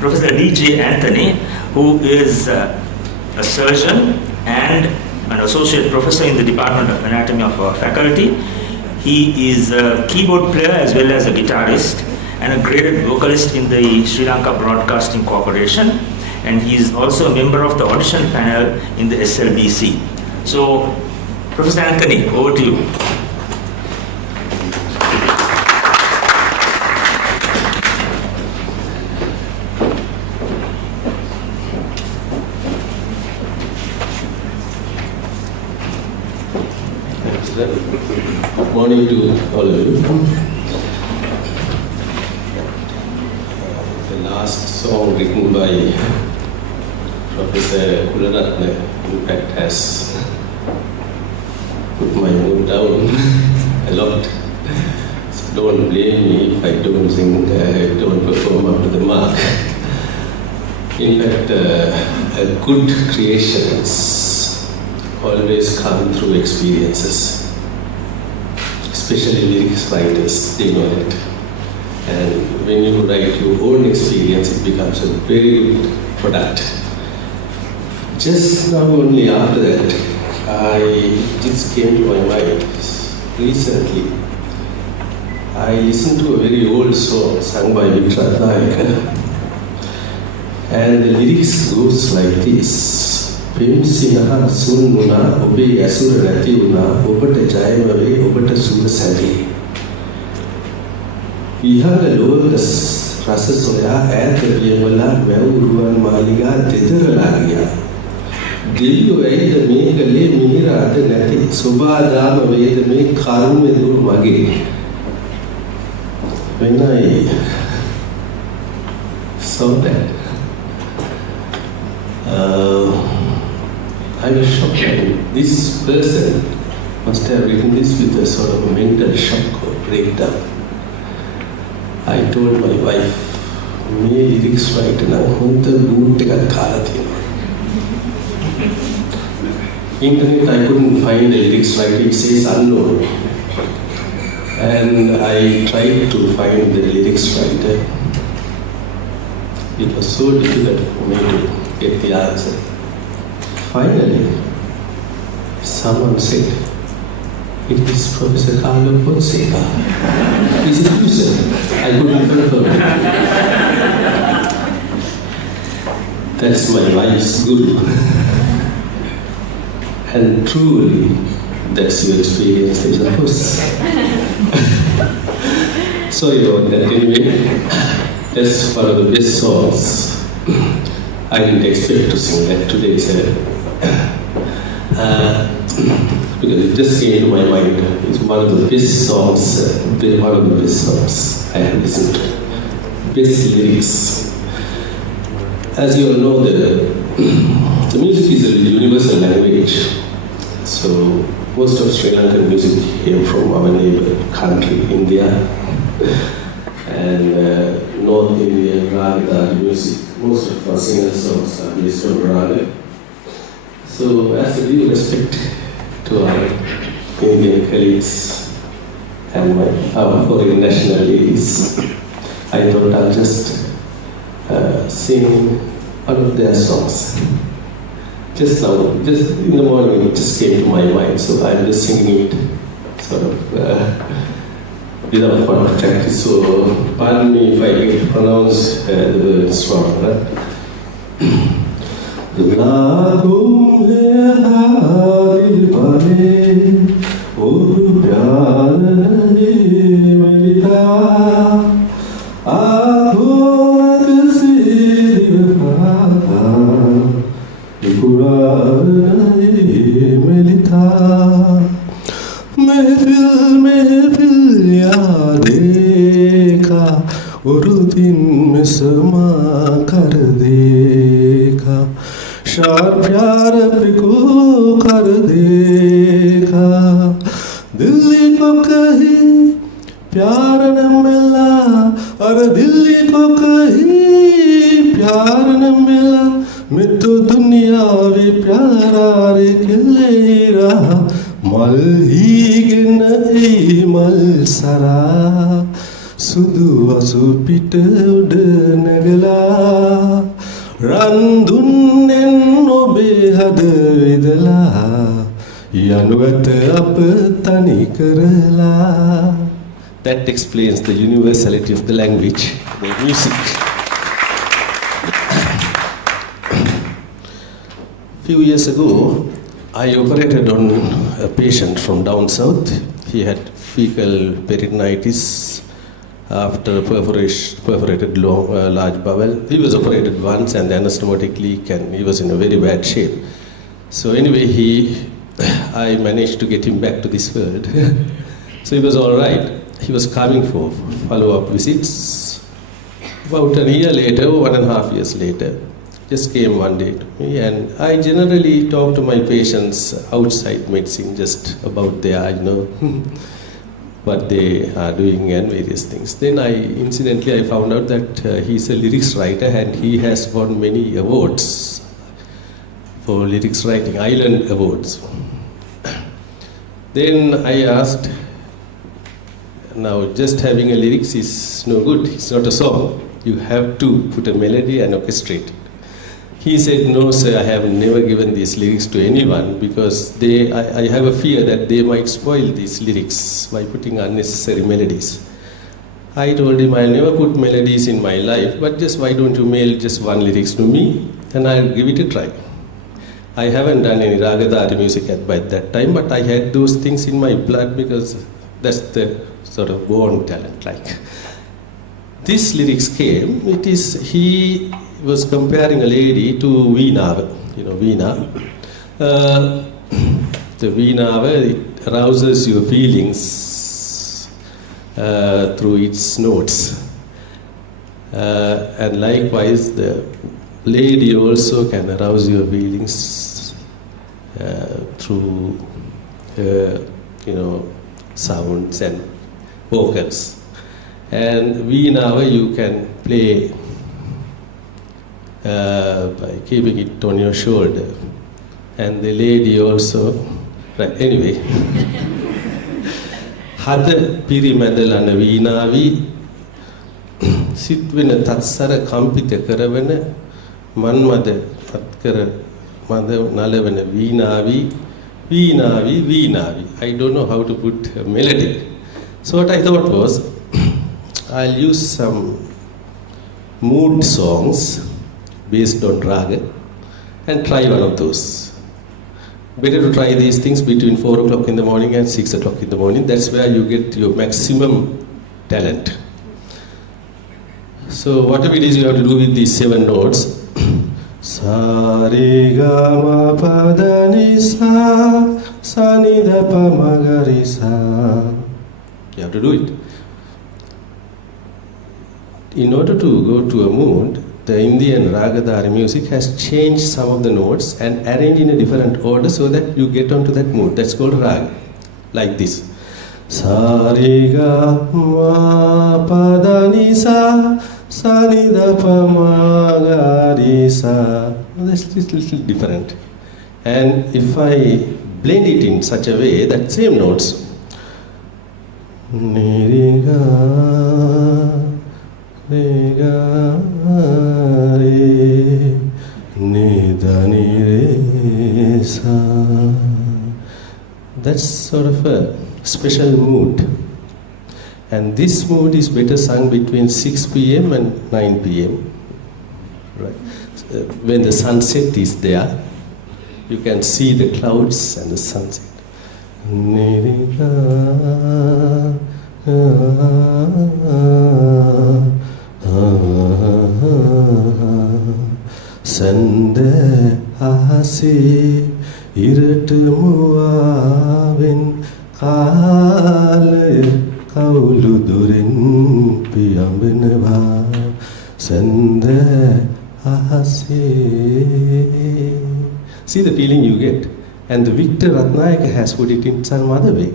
Professor D.J. Anthony, who is a surgeon and an associate professor in the Department of Anatomy of our faculty. He is a keyboard player as well as a guitarist and a graded vocalist in the Sri Lanka Broadcasting Corporation, and he is also a member of the audition panel in the SLBC. So, Professor Anthony, over to you. Good morning to all of you. The last song written by Professor Kularatne, in fact, has put my mood down a lot. So don't blame me if I don't sing, don't perform up to the mark. In fact, good creations always come through experiences. Especially lyrics writers, they know that. And when you write your own experience, it becomes a very good product. Just now, only after that, this came to my mind recently. I listened to a very old song sung by Vikrat Nayak, and the lyrics goes like this. Pemsinaha sununa obe asura nati una obata jayamave obata sura sadi. Vihaga lokas rasa soya ayat biyamala mauruan maliga tedera gaya. Dillu ayda megale mihira ade nati subadama veda me karume dur mage. When I saw that, I was shocked. This person must have written this with a sort of a mental shock or breakdown. I told my wife, "Me lyrics write na hunta boot ka kala thina." Internet, I couldn't find the lyrics writer. It says unknown, and I tried to find the lyrics writer. It was so difficult for me to get the answer. Finally, someone said, "It is Professor Colombo. Is it you, sir?" I couldn't confirm it. That's my wife's guru. And truly, that's your experience, of course. Sorry about that. Anyway, that's one of the best songs. I didn't expect to sing that today, sir. Because it just came to my mind. It's one of the best songs, one of the best songs I have listened to. Best lyrics. As you all know, the music is a universal language. So most of Sri Lankan music came from our neighbor country, India, and North Indian Raga music. Most of our singer songs are based on Raga. So as a due respect to our Indian colleagues and our foreign national ladies, I thought I'll just sing one of their songs. Just now, just in the morning, it just came to my mind, so I'm just singing it sort of without proper practice. So pardon me if I get to pronounce the words wrong. Right? Lagum hai dil bane और प्यार नहीं मिलता आँखों से दिखाता इक़रार नहीं मिलता महफिल यादें का और दिन में समा कर देखा शार प्यार को कर देखा दिल्ली को कहीं प्यार न मिला और दिल्ली को कहीं प्यार न मिला मैं तो दुनिया में प्यारा रे खिले रहा मल ही नहीं मल सरा सुदु असु पिट उड़ Nagla Yanuata appa tani karala. That explains the universality of the language, the music. Few years ago, I operated on a patient from down south. He had fecal peritonitis after perforated large bowel. He was operated once and anastomotic leak, and he was in a very bad shape. So anyway, I managed to get him back to this world. So he was all right. He was coming for follow-up visits. About a year later, 1.5 years later, just came one day to me, and I generally talk to my patients outside medicine, just about their, what they are doing and various things. Then incidentally I found out that he's a lyrics writer, and he has won many awards for lyrics writing, Island Awards. Then I asked, now just having a lyrics is no good, it's not a song. You have to put a melody and orchestrate. He said, no sir, I have never given these lyrics to anyone because I have a fear that they might spoil these lyrics by putting unnecessary melodies. I told him, I'll never put melodies in my life, but just why don't you mail just one lyrics to me and I'll give it a try. I haven't done any Ragadhari music by that time, but I had those things in my blood because that's the sort of born talent like. This lyrics came, he was comparing a lady to Veena, Veena. The Veena, it arouses your feelings through its notes. And likewise, the lady also can arouse your feelings through, sounds and vocals. And Veena, you can play by keeping it on your shoulder. And the lady also, right, anyway. Hada pirimadalana Veenavi sitvena tatsara kampita karavana manmada tatkara mada nalavana Veenavi Veenavi. I don't know how to put a melody. So what I thought was, I'll use some mood songs based on raga and try one of those. Better to try these things between 4 o'clock in the morning and 6 o'clock in the morning. That's where you get your maximum talent. So whatever it is you have to do with these 7 notes. Sa re ga ma pa da ni sa sa ni da pa ma ga re sa. You have to do it. In order to go to a mood, the Indian Ragadhari music has changed some of the notes and arranged in a different order so that you get onto that mood. That's called raga, like this. Sa re ga ma pa da ni sa sa ni da pa ma ga re sa. That's just a little different. And if I blend it in such a way that same notes, ni re ga re ga re ni da ni re sa. That's sort of a special mood. And this mood is better sung between 6 p.m. and 9 p.m. Right? When the sunset is there, you can see the clouds and the sunset. Sande ahase iratu muaven kaalaya kaulu durin piyambenava. Sande ahase. See the feeling you get. And the Victor Ratnayaka has put it in some other way.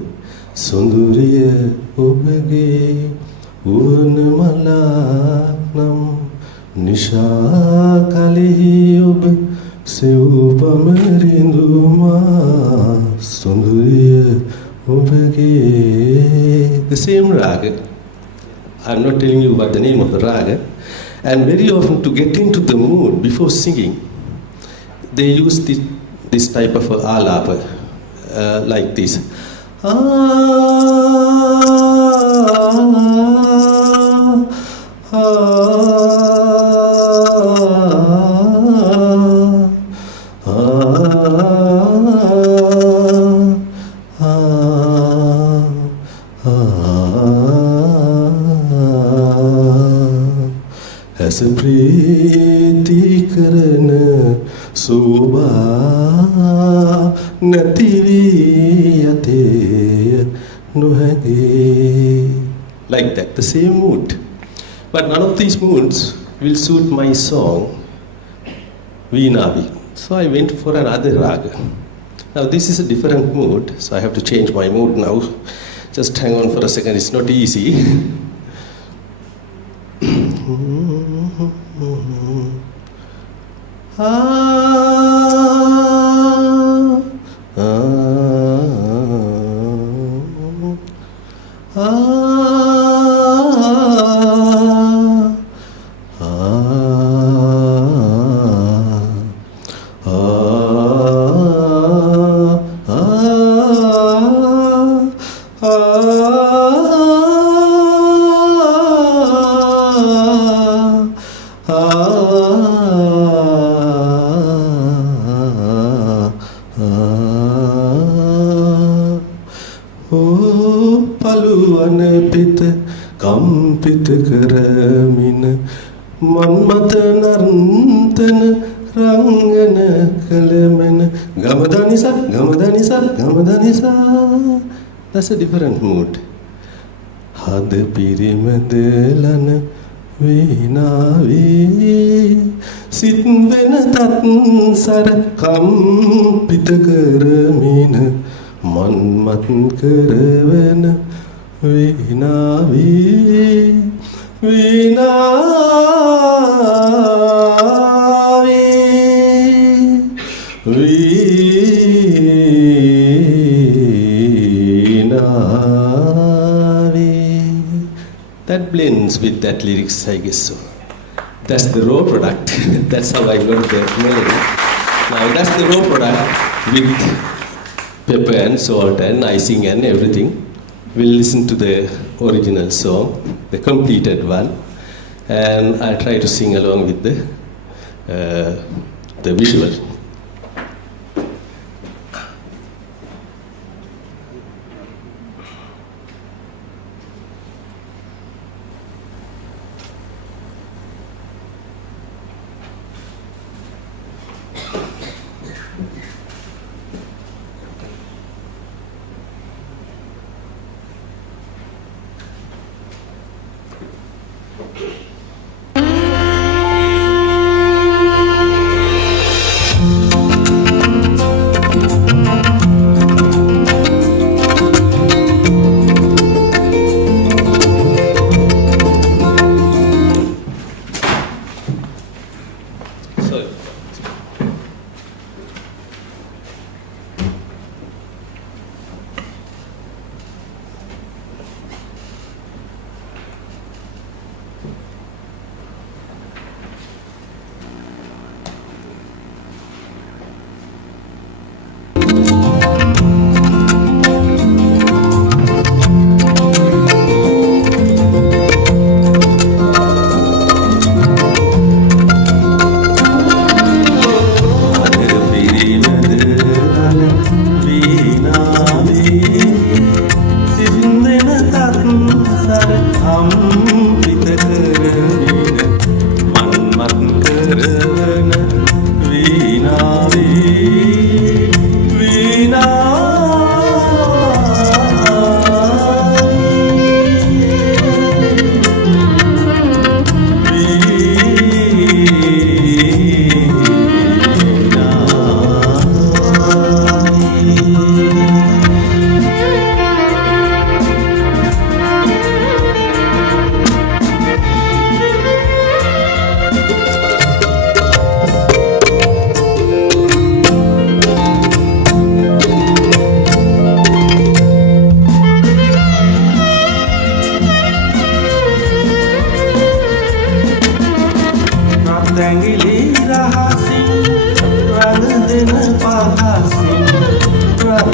Sunduriya ubage unmalanam nisha kali ub sevpamarinduma Sunduriya ubage. The same raga. I'm not telling you about the name of the raga. And very often to get into the mood before singing, they use this type of alapa, like this. As a pretty karana soba nativiyate nohage. Like that, the same mood. But none of these moods will suit my song, Veenavi. So I went for another raga. Now this is a different mood, so I have to change my mood now. Just hang on for a second, it's not easy. That's a different mood. Had pirimadalana veenavi sit vena tatn sar kampita karamina manmat karavena veenavi veenavi that blends with that lyrics, I guess so. That's the raw product. That's how I got the melody. Now that's the raw product with pepper and salt and icing and everything. We'll listen to the original song, the completed one, and I'll try to sing along with the visual.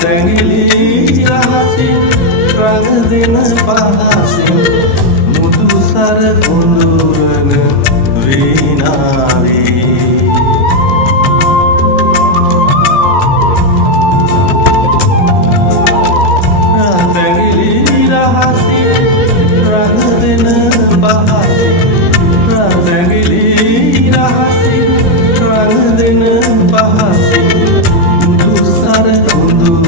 Thank you. දෙන පහසින් මුදු සර කුඳුරන වීණාවේ රාතැඟිලි රහසින් රඟ දෙන පහසින් රාතැඟිලි රහසින් රඟ දෙන පහසින් මුදු සර කුඳුරන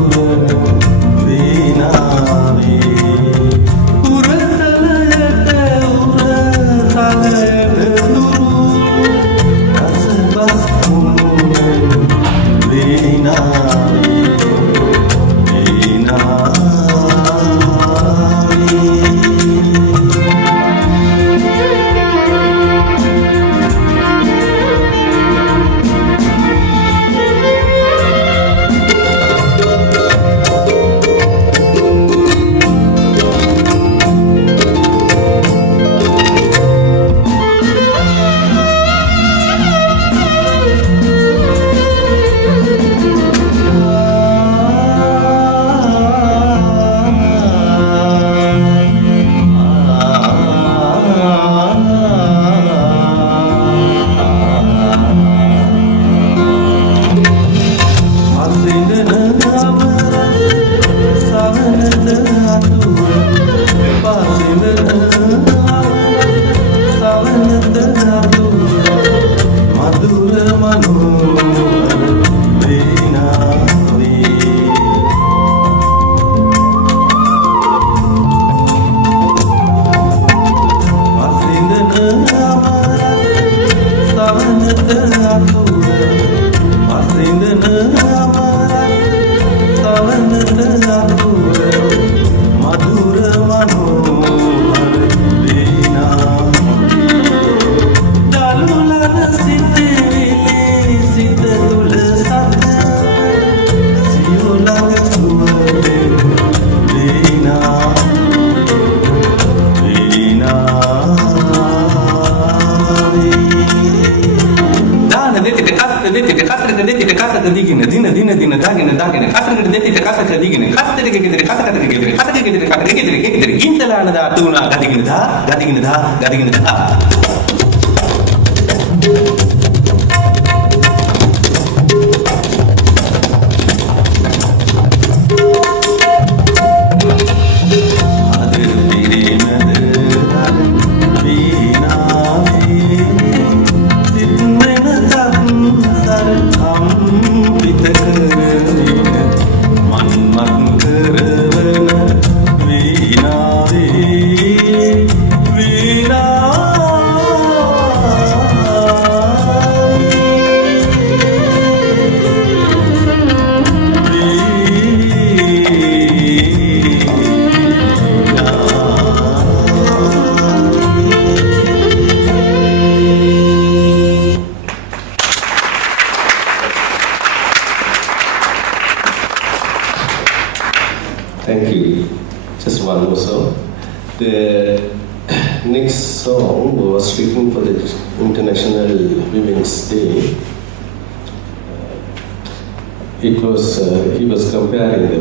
He was comparing the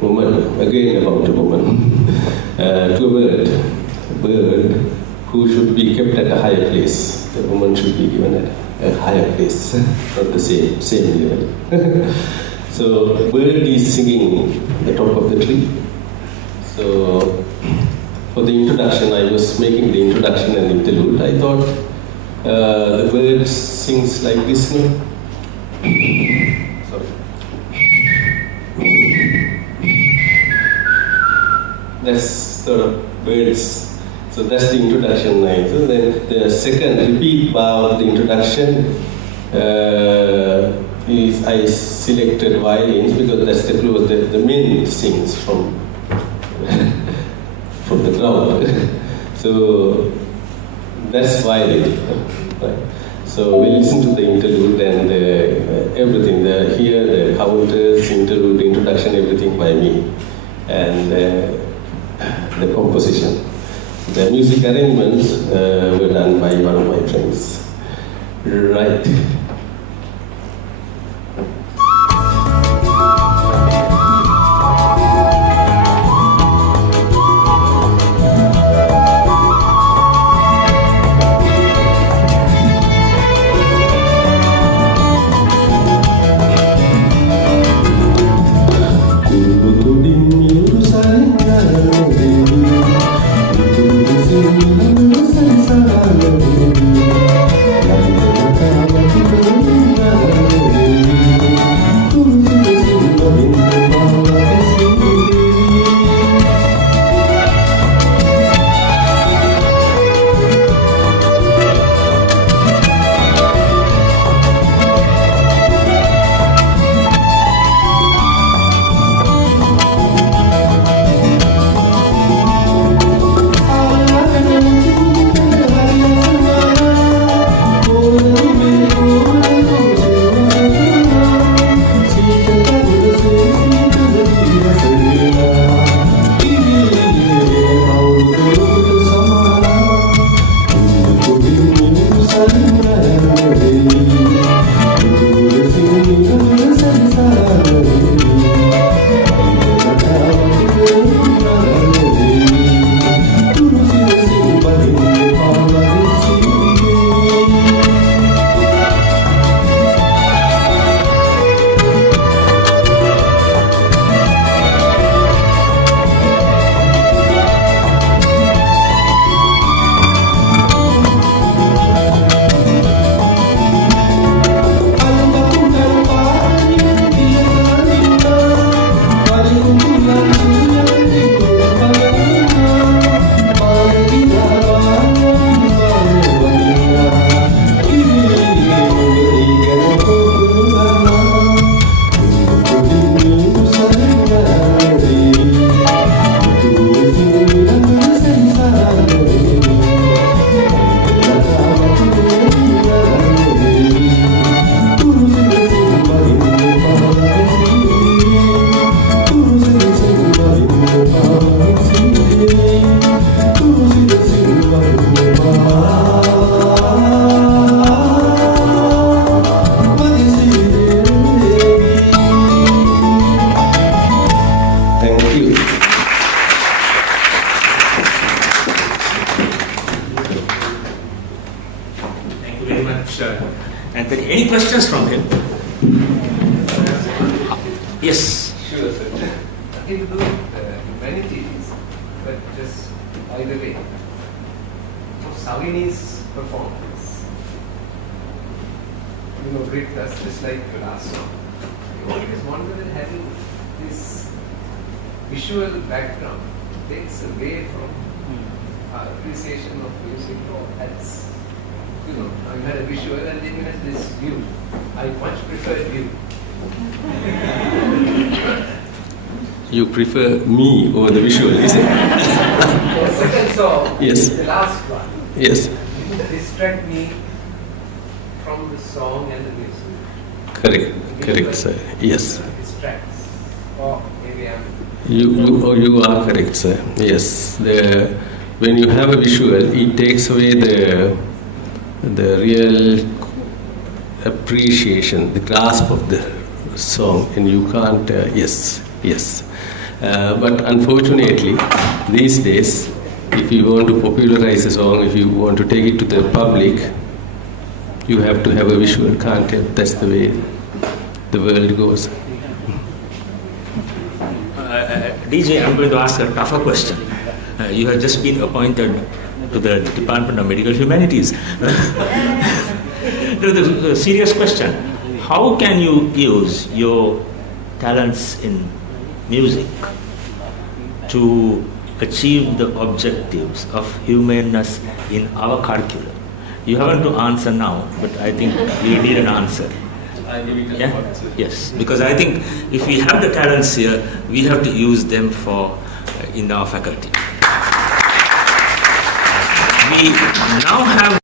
woman, again about a woman, to a bird who should be kept at a higher place. The woman should be given a higher place, not the same level. So, bird is singing at the top of the tree. So, for the introduction, I was making the introduction and interlude. I thought the bird sings like this, no? That's sort of birds. So that's the introduction line. So then the second repeat bar of the introduction is I selected violins because that's the men sings from the ground. So that's violin. Right? So we listen to the interlude and everything. Here the counters, interlude, introduction, everything by me. And the composition. The music arrangements were done by one of my friends. Right. Sure. Anthony, any questions from him? Yes. Sure, sir. Nothing to do with humanities, but just either way. Savini's performance, great plus, just like the last song. You always wonder that having this visual background takes away from our appreciation of music, or as I had a visual and then you had this view. I much prefer view. You prefer me over the visual, is it? The second song, Yes. the last one, Yes. didn't distract me from the song and the music. Correct, sir. Yes. Distracts. Or maybe I'm... You are correct, sir. Yes. When you have a visual, it takes away the real appreciation, the grasp of the song, and you can't. Yes. But unfortunately, these days, if you want to popularize a song, if you want to take it to the public, you have to have a visual content. That's the way the world goes. DJ, I'm going to ask a tougher question. You have just been appointed to the Department of Medical Humanities. The serious question: how can you use your talents in music to achieve the objectives of humanness in our curriculum? You haven't to answer now, but I think we need an answer. Yeah? Yes, because I think if we have the talents here, we have to use them in our faculty. We now have